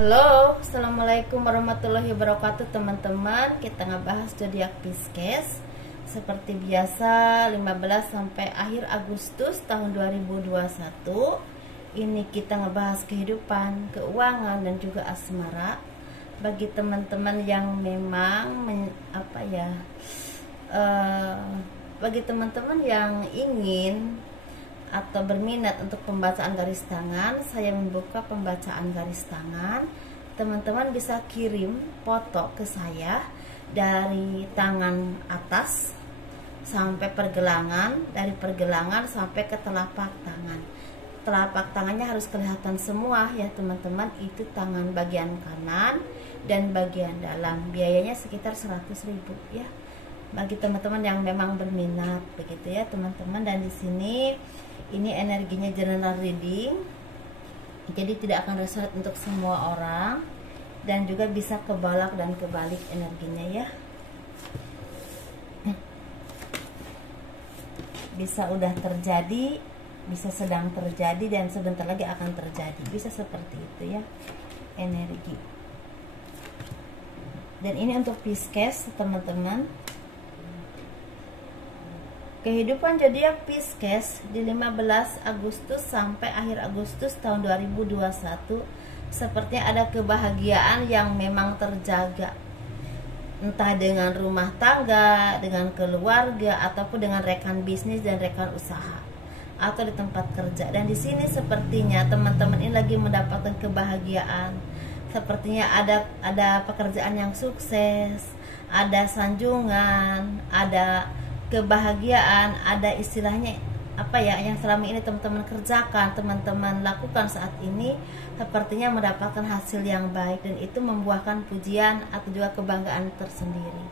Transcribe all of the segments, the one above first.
Halo, assalamualaikum warahmatullahi wabarakatuh teman-teman. Kita ngebahas zodiak Pisces seperti biasa 15 sampai akhir Agustus tahun 2021. Ini kita ngebahas kehidupan, keuangan dan juga asmara bagi teman-teman yang memang bagi teman-teman yang ingin atau berminat untuk pembacaan garis tangan, saya membuka pembacaan garis tangan. Teman-teman bisa kirim foto ke saya dari tangan atas sampai pergelangan, dari pergelangan sampai ke telapak tangan. Telapak tangannya harus kelihatan semua ya teman-teman. Itu tangan bagian kanan dan bagian dalam. Biayanya sekitar 100.000 ya. Bagi teman-teman yang memang berminat begitu ya teman-teman. Dan di sini ini energinya general reading, jadi tidak akan resonate untuk semua orang dan juga bisa kebalak dan kebalik energinya ya. Bisa udah terjadi, bisa sedang terjadi, dan sebentar lagi akan terjadi. Bisa seperti itu ya energi. Dan ini untuk Pisces teman-teman. Kehidupan zodiak Pisces di 15 Agustus sampai akhir Agustus tahun 2021 sepertinya ada kebahagiaan yang memang terjaga, entah dengan rumah tangga, dengan keluarga, ataupun dengan rekan bisnis dan rekan usaha atau di tempat kerja. Dan di sini sepertinya teman-teman ini lagi mendapatkan kebahagiaan. Sepertinya ada pekerjaan yang sukses, ada sanjungan, ada kebahagiaan, ada istilahnya yang selama ini teman-teman kerjakan, teman-teman lakukan saat ini sepertinya mendapatkan hasil yang baik, dan itu membuahkan pujian atau juga kebanggaan tersendiri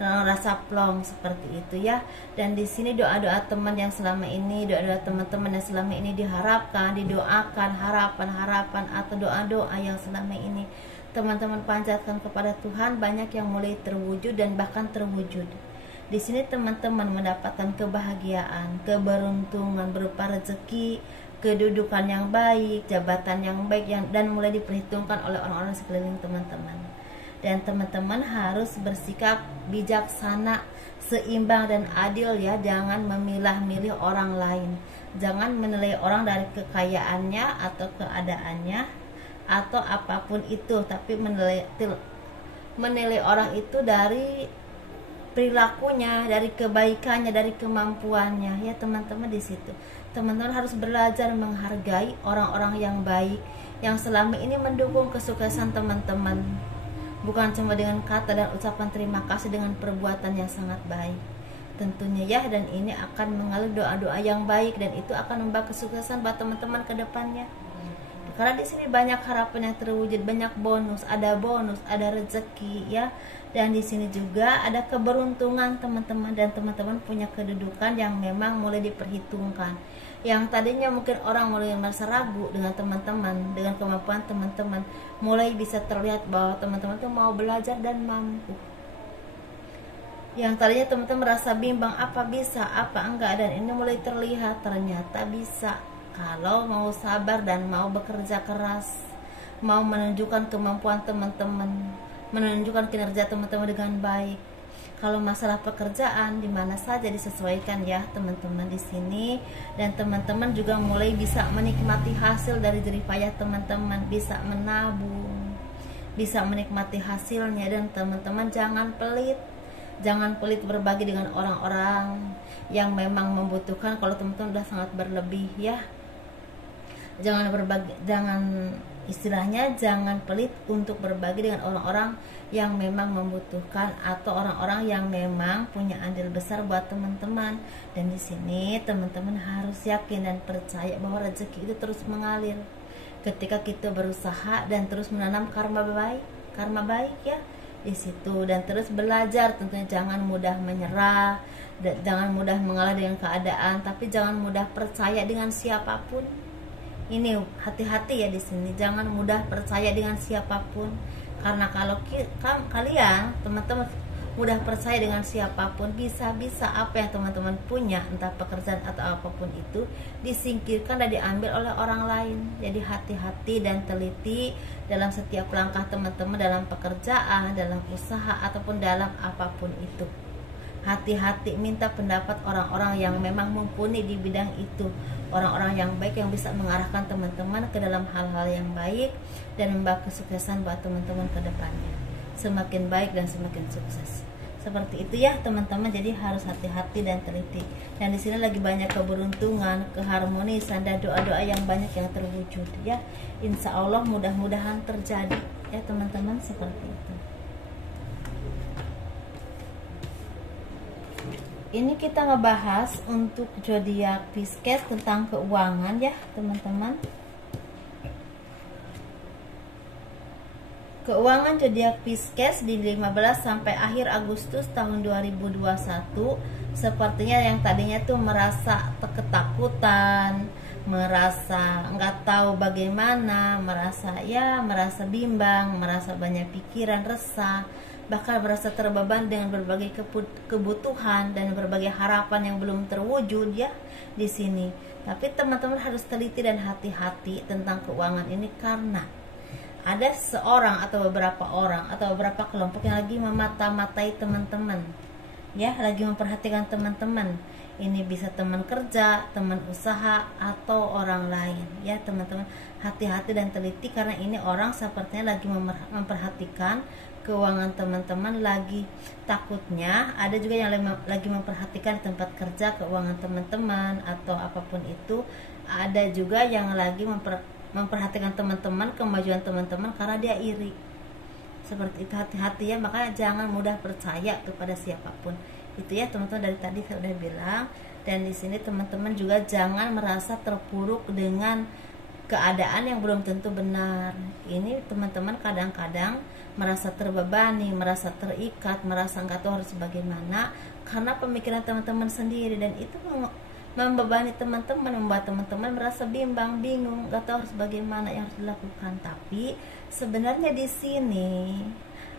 dan rasa plong seperti itu ya. Dan di sini doa-doa teman yang selama ini, doa-doa teman-teman yang selama ini diharapkan, didoakan, harapan-harapan atau doa-doa yang selama ini teman-teman panjatkan kepada Tuhan, banyak yang mulai terwujud dan bahkan terwujud. Di sini teman-teman mendapatkan kebahagiaan, keberuntungan berupa rezeki, kedudukan yang baik, jabatan yang baik dan mulai diperhitungkan oleh orang-orang sekeliling teman-teman. Dan teman-teman harus bersikap bijaksana, seimbang dan adil ya. Jangan memilah-milih orang lain. Jangan menilai orang dari kekayaannya atau keadaannya atau apapun itu, tapi menilai orang itu dari perilakunya, dari kebaikannya, dari kemampuannya ya teman-teman. Di situ teman-teman harus belajar menghargai orang-orang yang baik yang selama ini mendukung kesuksesan teman-teman, bukan cuma dengan kata dan ucapan terima kasih, dengan perbuatan yang sangat baik tentunya ya. Dan ini akan mengalir doa-doa yang baik dan itu akan membawa kesuksesan buat teman-teman ke depannya. Karena di sini banyak harapan yang terwujud, banyak bonus, ada rezeki ya. Dan di sini juga ada keberuntungan teman-teman, dan teman-teman punya kedudukan yang memang mulai diperhitungkan. Yang tadinya mungkin orang mulai merasa ragu dengan teman-teman, dengan kemampuan teman-teman, mulai bisa terlihat bahwa teman-teman tuh mau belajar dan mampu. Yang tadinya teman-teman merasa bimbang, apa bisa, apa enggak, dan ini mulai terlihat ternyata bisa. Kalau mau sabar dan mau bekerja keras, mau menunjukkan kemampuan teman-teman, menunjukkan kinerja teman-teman dengan baik. Kalau masalah pekerjaan di mana saja disesuaikan ya teman-teman di sini. Dan teman-teman juga mulai bisa menikmati hasil dari jerih payah teman-teman, bisa menabung, bisa menikmati hasilnya. Dan teman-teman jangan pelit berbagi dengan orang-orang yang memang membutuhkan. Kalau teman-teman udah sangat berlebih ya, jangan pelit untuk berbagi dengan orang-orang yang memang membutuhkan atau orang-orang yang memang punya andil besar buat teman-teman. Dan di sini teman-teman harus yakin dan percaya bahwa rezeki itu terus mengalir ketika kita berusaha dan terus menanam karma baik ya di situ. Dan terus belajar, tentunya jangan mudah menyerah, jangan mudah mengalah dengan keadaan, tapi jangan mudah percaya dengan siapapun. Ini hati-hati ya di sini, jangan mudah percaya dengan siapapun. Karena kalau kalian teman-teman mudah percaya dengan siapapun. Bisa-bisa apa yang teman-teman punya, entah pekerjaan atau apapun itu, disingkirkan dan diambil oleh orang lain. Jadi hati-hati dan teliti dalam setiap langkah teman-teman, dalam pekerjaan, dalam usaha, ataupun dalam apapun itu. Hati-hati minta pendapat orang-orang yang memang mumpuni di bidang itu, orang-orang yang baik yang bisa mengarahkan teman-teman ke dalam hal-hal yang baik dan membawa kesuksesan buat teman-teman ke depannya, semakin baik dan semakin sukses. Seperti itu ya teman-teman. Jadi harus hati-hati dan teliti. Dan di sini lagi banyak keberuntungan, keharmonisan, dan doa-doa yang banyak yang terwujud ya. Insya Allah mudah-mudahan terjadi ya teman-teman, seperti itu. Ini kita ngebahas untuk zodiak Pisces tentang keuangan ya teman-teman. Keuangan zodiak Pisces di 15 sampai akhir Agustus tahun 2021, sepertinya yang tadinya tuh merasa ketakutan, merasa nggak tahu bagaimana, merasa bimbang, merasa banyak pikiran, resah, bahkan merasa terbeban dengan berbagai kebutuhan dan berbagai harapan yang belum terwujud ya di sini. Tapi teman-teman harus teliti dan hati-hati tentang keuangan ini, karena ada seorang atau beberapa orang atau beberapa kelompok yang lagi memata-matai teman-teman ya, lagi memperhatikan teman-teman. Ini bisa teman kerja, teman usaha, atau orang lain ya teman-teman. Hati-hati dan teliti, karena ini orang sepertinya lagi memperhatikan keuangan teman-teman. Lagi takutnya ada juga yang lagi memperhatikan tempat kerja, keuangan teman-teman, atau apapun itu. Ada juga yang lagi memperhatikan teman-teman, kemajuan teman-teman, karena dia iri. Seperti itu, hati-hati ya. Makanya jangan mudah percaya kepada siapapun. Itu ya teman-teman, dari tadi saya udah bilang. Dan di sini teman-teman juga jangan merasa terpuruk dengan keadaan yang belum tentu benar. Ini teman-teman kadang-kadang merasa terbebani, merasa terikat, merasa nggak tahu harus bagaimana karena pemikiran teman-teman sendiri, dan itu membebani teman-teman, membuat teman-teman merasa bimbang, bingung, nggak tahu harus bagaimana yang harus dilakukan. Tapi sebenarnya di sini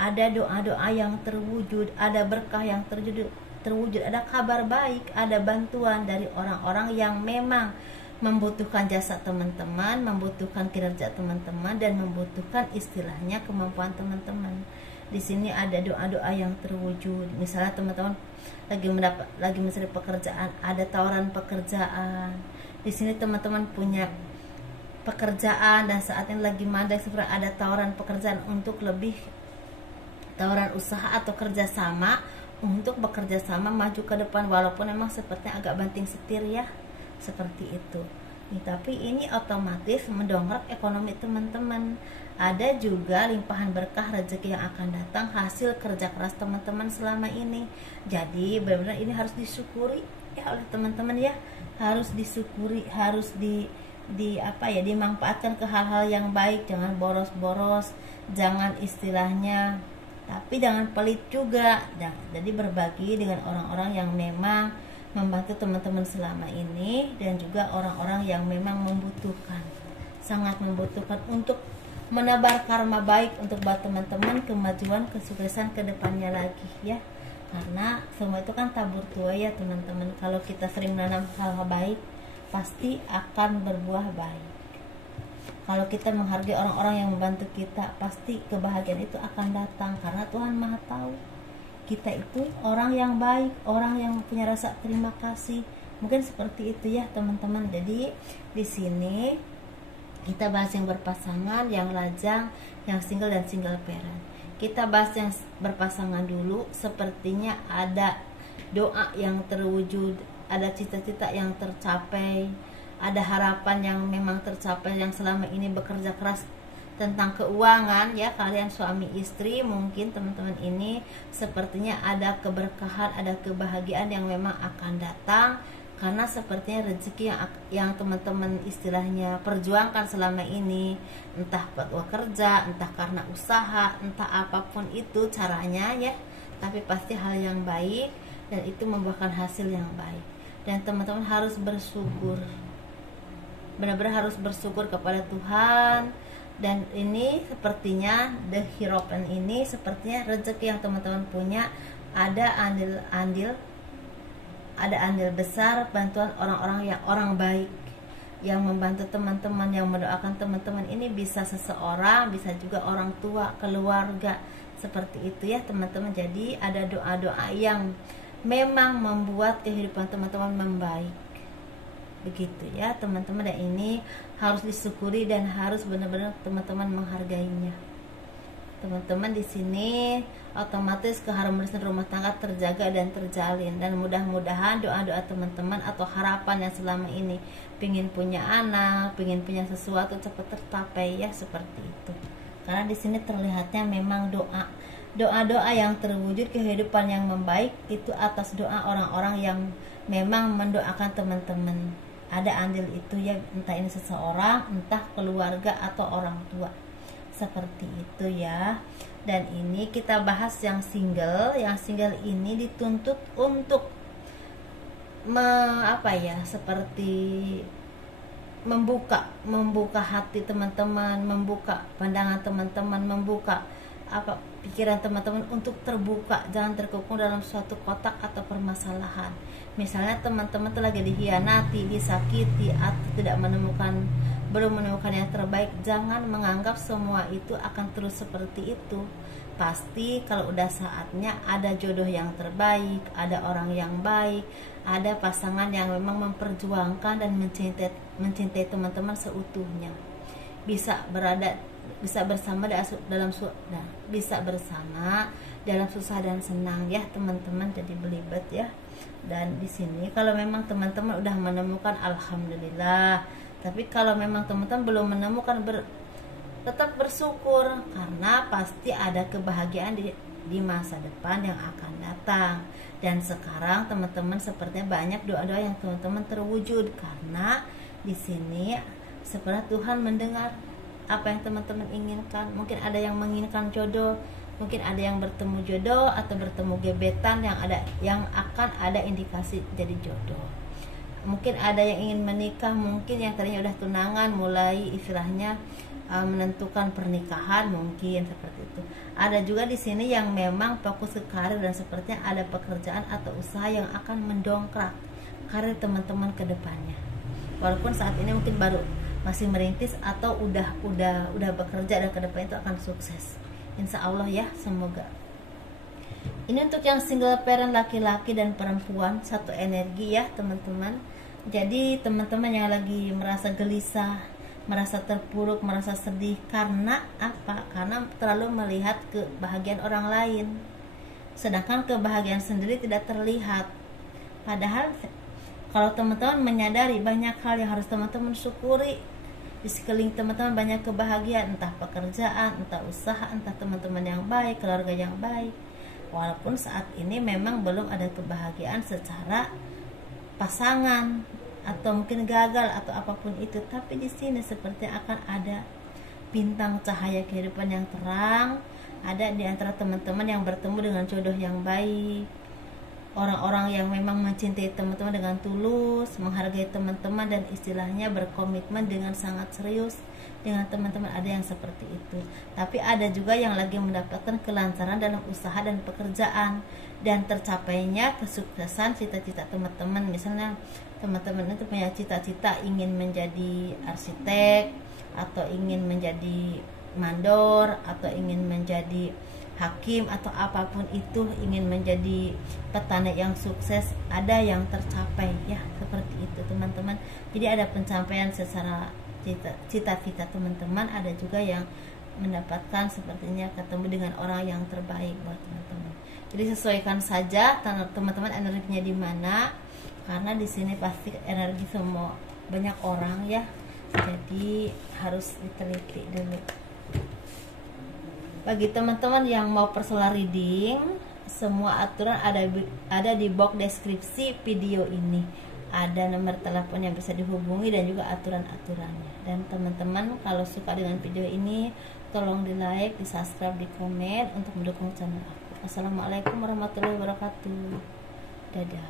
ada doa-doa yang terwujud, ada berkah yang terwujud, ada kabar baik, ada bantuan dari orang-orang yang memang membutuhkan jasa teman-teman, membutuhkan kinerja teman-teman, dan membutuhkan istilahnya kemampuan teman-teman. Di sini ada doa-doa yang terwujud. Misalnya teman-teman lagi mencari pekerjaan, ada tawaran pekerjaan. Di sini teman-teman punya pekerjaan dan saat ini lagi mandek, seperti ada tawaran pekerjaan untuk lebih tawaran usaha atau kerjasama untuk bekerja sama maju ke depan, walaupun memang sepertinya agak banting setir ya, seperti itu. Tapi ini otomatis mendongkrak ekonomi teman-teman. Ada juga limpahan berkah rezeki yang akan datang hasil kerja keras teman-teman selama ini. Jadi benar-benar ini harus disyukuri ya oleh teman-teman ya, harus disyukuri, harus dimanfaatkan ke hal-hal yang baik. Jangan boros-boros, jangan istilahnya, tapi jangan pelit juga. Jadi berbagi dengan orang-orang yang memang membantu teman-teman selama ini, dan juga orang-orang yang memang membutuhkan, sangat membutuhkan, untuk menebar karma baik untuk buat teman-teman kemajuan, kesuksesan ke depannya lagi ya. Karena semua itu kan tabur tuai ya teman-teman. Kalau kita sering menanam hal baik, pasti akan berbuah baik. Kalau kita menghargai orang-orang yang membantu kita, pasti kebahagiaan itu akan datang, karena Tuhan Maha tahu kita itu orang yang baik, orang yang punya rasa terima kasih. Mungkin seperti itu ya teman-teman. Jadi di sini kita bahas yang berpasangan, yang lajang, yang single dan single parent. Kita bahas yang berpasangan dulu. Sepertinya ada doa yang terwujud, ada cita-cita yang tercapai, ada harapan yang memang tercapai, yang selama ini bekerja keras tentang keuangan ya, kalian suami istri. Mungkin teman-teman ini sepertinya ada keberkahan, ada kebahagiaan yang memang akan datang, karena sepertinya rezeki yang teman-teman istilahnya perjuangkan selama ini, entah buat kerja, entah karena usaha, entah apapun itu caranya ya, tapi pasti hal yang baik, dan itu membuahkan hasil yang baik. Dan teman-teman harus bersyukur, benar-benar harus bersyukur kepada Tuhan Dan ini sepertinya the Hierophant ini sepertinya rezeki yang teman-teman punya ada andil besar bantuan orang-orang yang orang baik yang membantu teman-teman, yang mendoakan teman-teman. Ini bisa seseorang, bisa juga orang tua, keluarga, seperti itu ya teman-teman. Jadi ada doa-doa yang memang membuat kehidupan teman-teman membaik, begitu ya teman-teman. Dan ini harus disyukuri dan harus benar-benar teman-teman menghargainya. Teman-teman di sini otomatis keharmonisan rumah tangga terjaga dan terjalin. Dan mudah-mudahan doa-doa teman-teman atau harapan yang selama ini pingin punya anak, pingin punya sesuatu cepat tercapai ya, seperti itu. Karena di sini terlihatnya memang doa yang terwujud, kehidupan yang membaik itu atas doa orang-orang yang memang mendoakan teman-teman. Ada andil itu ya, entah ini seseorang, entah keluarga atau orang tua, seperti itu ya. Dan ini kita bahas yang single. Yang single ini dituntut untuk seperti membuka hati teman-teman, membuka pandangan teman-teman, membuka pikiran teman-teman untuk terbuka, jangan terkungkung dalam suatu kotak atau permasalahan. Misalnya teman-teman tuh lagi dikhianati, disakiti, atau belum menemukan yang terbaik, jangan menganggap semua itu akan terus seperti itu. Pasti kalau udah saatnya ada jodoh yang terbaik, ada orang yang baik, ada pasangan yang memang memperjuangkan dan mencintai teman-teman seutuhnya. Bisa bersama dalam susah dan senang ya teman-teman. Jadi belibet ya. Dan di sini kalau memang teman-teman udah menemukan, alhamdulillah. Tapi kalau memang teman-teman belum menemukan, tetap bersyukur, karena pasti ada kebahagiaan di masa depan yang akan datang. Dan sekarang teman-teman sepertinya banyak doa-doa yang teman-teman terwujud, karena di sini sebenarnya Tuhan mendengar apa yang teman-teman inginkan. Mungkin ada yang menginginkan jodoh, mungkin ada yang bertemu jodoh atau bertemu gebetan yang akan ada indikasi jadi jodoh. Mungkin ada yang ingin menikah, mungkin yang tadinya udah tunangan mulai istilahnya menentukan pernikahan, mungkin seperti itu. Ada juga di sini yang memang fokus ke karir dan sepertinya ada pekerjaan atau usaha yang akan mendongkrak karir teman-teman ke depannya. Walaupun saat ini mungkin baru masih merintis atau udah bekerja, dan ke depan itu akan sukses. Insya Allah ya, semoga. Ini untuk yang single parent laki-laki dan perempuan, satu energi ya teman-teman. Jadi teman-teman yang lagi merasa gelisah, merasa terpuruk, merasa sedih, karena apa? Karena terlalu melihat kebahagiaan orang lain, sedangkan kebahagiaan sendiri tidak terlihat. Padahal kalau teman-teman menyadari banyak hal yang harus teman-teman syukuri, di sekeliling teman-teman banyak kebahagiaan, entah pekerjaan, entah usaha, entah teman-teman yang baik, keluarga yang baik. Walaupun saat ini memang belum ada kebahagiaan secara pasangan atau mungkin gagal atau apapun itu, tapi di sini seperti akan ada bintang cahaya kehidupan yang terang, ada di antara teman-teman yang bertemu dengan jodoh yang baik, orang-orang yang memang mencintai teman-teman dengan tulus, menghargai teman-teman, dan istilahnya berkomitmen dengan sangat serius dengan teman-teman. Ada yang seperti itu. Tapi ada juga yang lagi mendapatkan kelancaran dalam usaha dan pekerjaan, dan tercapainya kesuksesan cita-cita teman-teman. Misalnya teman-teman itu punya cita-cita ingin menjadi arsitek, atau ingin menjadi mandor, atau ingin menjadi hakim, atau apapun itu, ingin menjadi petani yang sukses, ada yang tercapai ya, seperti itu teman-teman. Jadi ada pencapaian secara cita-cita teman-teman, ada juga yang mendapatkan sepertinya ketemu dengan orang yang terbaik buat teman-teman. Jadi sesuaikan saja teman-teman energinya di mana, karena di sini pasti energi semua banyak orang ya, jadi harus diteliti dulu. Bagi teman-teman yang mau personal reading, semua aturan ada di box deskripsi video ini. Ada nomor telepon yang bisa dihubungi dan juga aturan-aturannya. Dan teman-teman kalau suka dengan video ini, tolong di like, di subscribe, di komen untuk mendukung channel aku. Assalamualaikum warahmatullahi wabarakatuh. Dadah.